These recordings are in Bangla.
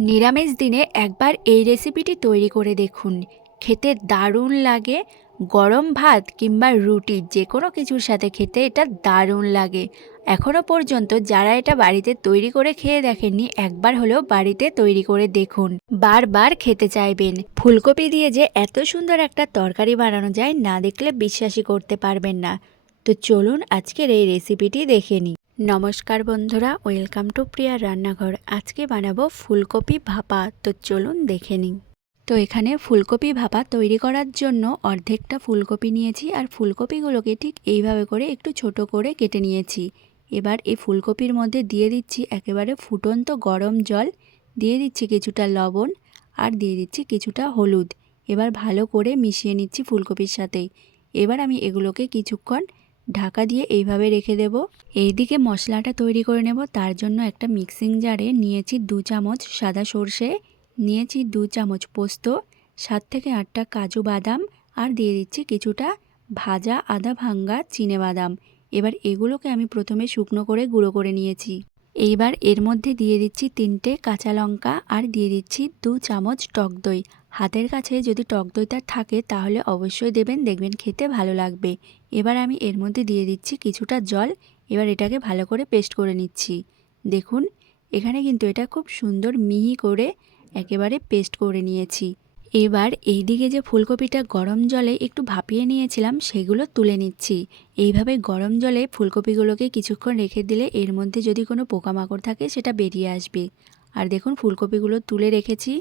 নিরামিষ দিনে একবার এই রেসিপিটি তৈরি করে দেখুন। খেতে দারুণ লাগে, গরম ভাত কিংবা রুটি যে কোনো কিছুর সাথে খেতে এটা দারুণ লাগে। এখনও পর্যন্ত যারা এটা বাড়িতে তৈরি করে খেয়ে দেখেননি, একবার হলেও বাড়িতে তৈরি করে দেখুন। বারবার খেতে চাইবেন। ফুলকপি দিয়ে যে এত সুন্দর একটা তরকারি বানানো যায় না দেখলে বিশ্বাসই করতে পারবেন না। তো চলুন আজকের এই রেসিপিটি দেখে নিই। নমস্কার বন্ধুরা, ওয়েলকাম টু প্রিয়ার রান্নাঘর। আজকে বানাবো ফুলকপি ভাপা। তো চলুন দেখে নিই। তো এখানে ফুলকপি ভাপা তৈরি করার জন্য অর্ধেকটা ফুলকপি নিয়েছি আর ফুলকপিগুলোকে ঠিক এইভাবে করে একটু ছোট করে কেটে নিয়েছি। এবার এই ফুলকপির মধ্যে দিয়ে দিচ্ছি একেবারে ফুটন্ত গরম জল। দিয়ে দিচ্ছি কিছুটা লবণ আর দিয়ে দিচ্ছি কিছুটা হলুদ। এবার ভালো করে মিশিয়ে নিচ্ছি ফুলকপির সাথেই এবার আমি এগুলোকে কিছুক্ষণ ঢাকা দিয়ে এইভাবে রেখে দেব। এইদিকে মশলাটা তৈরি করে নেব। তার জন্য একটা মিক্সিং জারে নিয়েছি দু চামচ সাদা সর্ষে, নিয়েছি দু চামচ পোস্ত, সাত থেকে আটটা কাজু বাদাম আর দিয়ে দিচ্ছি কিছুটা ভাজা আদা ভাঙ্গা চিনে বাদাম। এবার এগুলোকে আমি প্রথমে শুকনো করে গুঁড়ো করে নিয়েছি। এইবার এর মধ্যে দিয়ে দিচ্ছি তিনটে কাঁচা লঙ্কা আর দিয়ে দিচ্ছি দু চামচ টক দই। হাতের কাছে যদি টক দইটা থাকে, তাহলে অবশ্যই দেবেন, দেখবেন খেতে ভালো লাগবে। এবার আমি এর মধ্যে দিয়ে দিচ্ছি কিছুটা জল, এবার এটাকে ভালো করে পেস্ট করে নিচ্ছি। দেখুন, এখানে কিন্তু এটা খুব সুন্দর মিহি করে একেবারে পেস্ট করে নিয়েছি। এবার এইদিকে যে ফুলকপিটা গরম জলে একটু ভাপিয়ে নিয়েছিলাম, সেগুলো তুলে নিচ্ছি। এইভাবে গরম জলে ফুলকপিগুলোকে কিছুক্ষণ রেখে দিলে এর মধ্যে যদি কোনো পোকামাকড় থাকে, সেটা বেরিয়ে আসবে। আর দেখুন, ফুলকপিগুলো তুলে রেখেছি।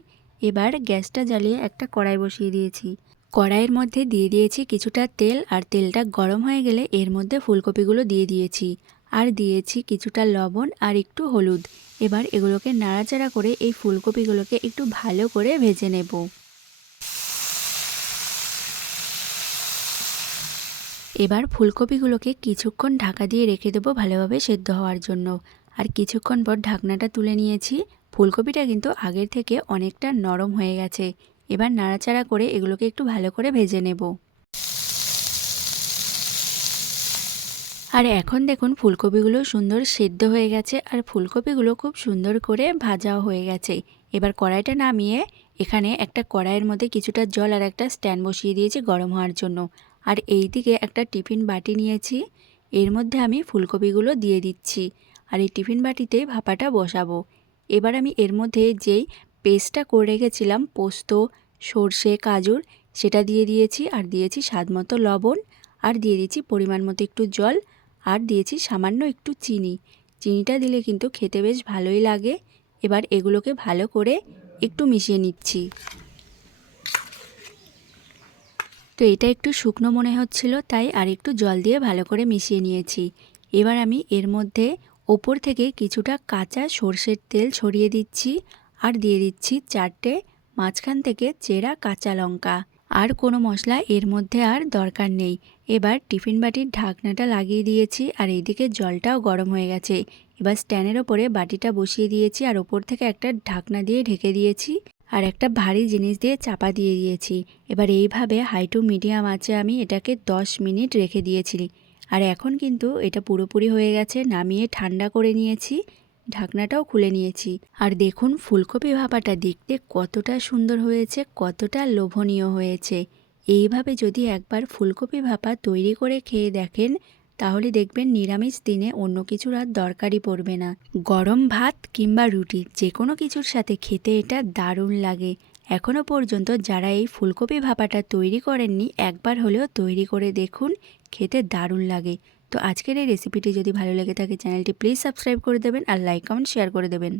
এবার গ্যাসটা জ্বালিয়ে একটা কড়াই বসিয়ে দিয়েছি। কড়াইয়ের মধ্যে দিয়ে দিয়েছি কিছুটা তেল আর তেলটা গরম হয়ে গেলে এর মধ্যে ফুলকপিগুলো দিয়ে দিয়েছি। আর দিয়েছি কিছুটা লবণ আর একটু হলুদ। এবার এগুলোকে নাড়াচাড়া করে এই ফুলকপিগুলোকে একটু ভালো করে ভেজে নেব। এবার ফুলকপিগুলোকে কিছুক্ষণ ঢাকা দিয়ে রেখে দেবো ভালোভাবে সেদ্ধ হওয়ার জন্য। আর কিছুক্ষণ পর ঢাকনাটা তুলে নিয়েছি। ফুলকপিটা কিন্তু আগের থেকে অনেকটা নরম হয়ে গেছে। এবার নাড়াচাড়া করে এগুলোকে একটু ভালো করে ভেজে নেব। আর এখন দেখুন ফুলকপিগুলো সুন্দর সেদ্ধ হয়ে গেছে আর ফুলকপিগুলো খুব সুন্দর করে ভাজাও হয়ে গেছে। এবার কড়াইটা নামিয়ে এখানে একটা কড়াইয়ের মধ্যে কিছুটা জল আর একটা স্ট্যান্ড বসিয়ে দিয়েছি গরম হওয়ার জন্য। আর এই দিকে একটা টিফিন বাটি নিয়েছি। এর মধ্যে আমি ফুলকপিগুলো দিয়ে দিচ্ছি। আর এই টিফিন বাটিতে ভাপাটা বসাবো। এবার আমি এর মধ্যে যেই পেস্টটা করে রেখেছিলাম, পোস্ত, সর্ষে কাজুর সেটা দিয়ে দিয়েছি। আর দিয়েছি স্বাদ মতো লবণ। আর দিয়ে দিয়েছি পরিমাণ মতো একটু জল। আর দিয়েছি সামান্য একটু চিনি। চিনিটা দিলে কিন্তু খেতে বেশ ভালোই লাগে। এবার এগুলোকে ভালো করে একটু মিশিয়ে নিচ্ছি। তো এটা একটু শুকনো মনে হচ্ছিল, তাই আর একটু জল দিয়ে ভালো করে মিশিয়ে নিয়েছি। এবার আমি এর মধ্যে ওপর থেকে কিছুটা কাঁচা সর্ষের তেল ছড়িয়ে দিচ্ছি আর দিয়ে দিচ্ছি চারটে, মাঝখান থেকে চেরা কাঁচা লঙ্কা। আর কোনো মশলা এর মধ্যে আর দরকার নেই। এবার টিফিন বাটির ঢাকনাটা লাগিয়ে দিয়েছি আর এইদিকে জলটাও গরম হয়ে গেছে। এবার স্ট্যান্ডের ওপরে বাটিটা বসিয়ে দিয়েছি আর ওপর থেকে একটা ঢাকনা দিয়ে ঢেকে দিয়েছি আর একটা ভারী জিনিস দিয়ে চাপা দিয়ে দিয়েছি। এবার এইভাবে হাই টু মিডিয়াম আছে আমি এটাকে 10 মিনিট রেখে দিয়েছি। আর এখন কিন্তু এটা পুরোপুরি হয়ে গেছে, নামিয়ে ঠান্ডা করে নিয়েছি, ঢাকনাটাও খুলে নিয়েছি। আর দেখুন ফুলকপি ভাপাটা দেখতে কতটা সুন্দর হয়েছে, কতটা লোভনীয় হয়েছে। এইভাবে যদি একবার ফুলকপি ভাপা তৈরি করে খেয়ে দেখেন, তাহলে দেখবেন নিরামিষ দিনে অন্য কিছুর আর দরকারই পড়বে না। গরম ভাত কিংবা রুটি যে কোনো কিছুর সাথে খেতে এটা দারুণ লাগে। এখনও পর্যন্ত যারা এই ফুলকপি ভাপাটা তৈরি করেননি, একবার হলেও তৈরি করে দেখুন, খেতে দারুণ লাগে। তো আজকের এই রেসিপিটি যদি ভালো লেগে থাকে, চ্যানেলটি প্লিজ সাবস্ক্রাইব করে দেবেন আর লাইক কমেন্ট শেয়ার করে দেবেন।